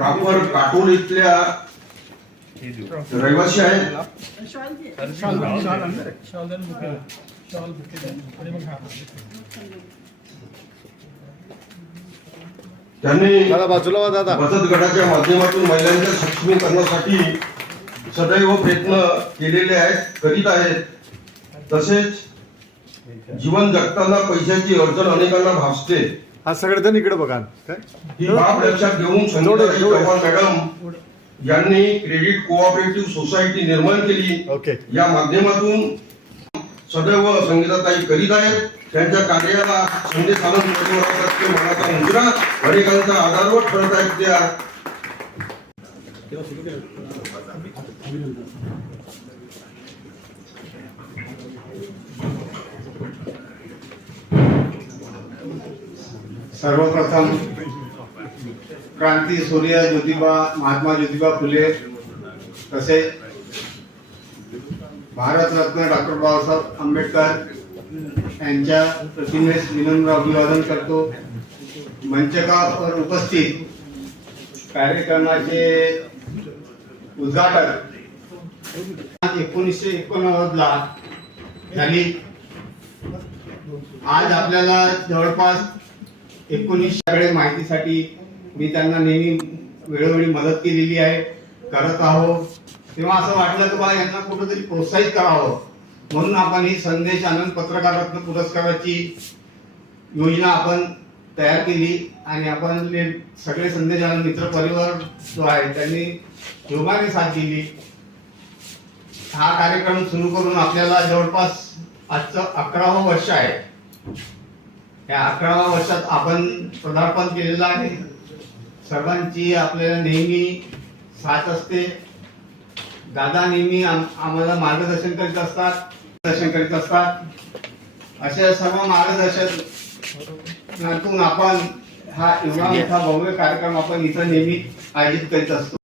Proper Katol इथल्या रहिवासी आहेत. त्यांनी बचत गटाच्या माध्यमातून महिलांच्या सक्षमीकरणासाठी सदैव प्रयत्न केलेले आहेत, करीत आहेत. तसेच जीवन जगताना पैशाची अडचण अनेकांना भासते. हा सगळेजण इकडे बघा. ही बाब लक्षात घेऊन संगीताताई चव्हाण मॅडम यांनी क्रेडिट कोऑपरेटिव्ह सोसायटी निर्माण केली. या माध्यमातून सदैव संगीताताई करीत आहेत. त्यांच्या कार्याला संजय सावंत परिवारातर्फे मनाचा मुजरा अनेकांचा आधारवत ठरत आहेत. त्या सर्वप्रथम क्रांती सूर्य ज्योतिबा महात्मा ज्योतिबा फुले तसेच भारतरत्न डॉक्टर बाबासाहेब आंबेडकर यांच्या प्रतिमेस विनम्र अभिवादन करतो. मंचकावर उपस्थित कार्यक्रमाचे उद्घाटक 1989 ला झाली. आज आपल्याला जवळपास 1900 माहितीसाठी मी त्यांना नेहमी वेळोवेळी मदत केलेली आहे, करत आहोत. तेव्हा असं वाटलं की बा यांना कुठेतरी प्रोत्साहित करावं म्हणून आपण ही संदेश आनंद पत्रकाररत्न पुरस्काराची योजना आपण तयार केली आणि आपण सगळे संदेश आनंद मित्र परिवार जो आहे त्यांनी योगाने साथ दिली. हा कार्यक्रम सुरू करून आपल्याला जवळपास आजचं 11वं वर्ष आहे. या 11व्या वर्षात आपण पदार्पण केलेलं आहे. सर्वांची आपल्याला नेहमी साथ असते. दादा नेहमी आम्हाला मार्गदर्शन करीत असतात. अशा सर्व मार्गदर्शनातून आपण हा एवढा मोठा भव्य कार्यक्रम आपण इथं नेहमी आयोजित करीत असतो.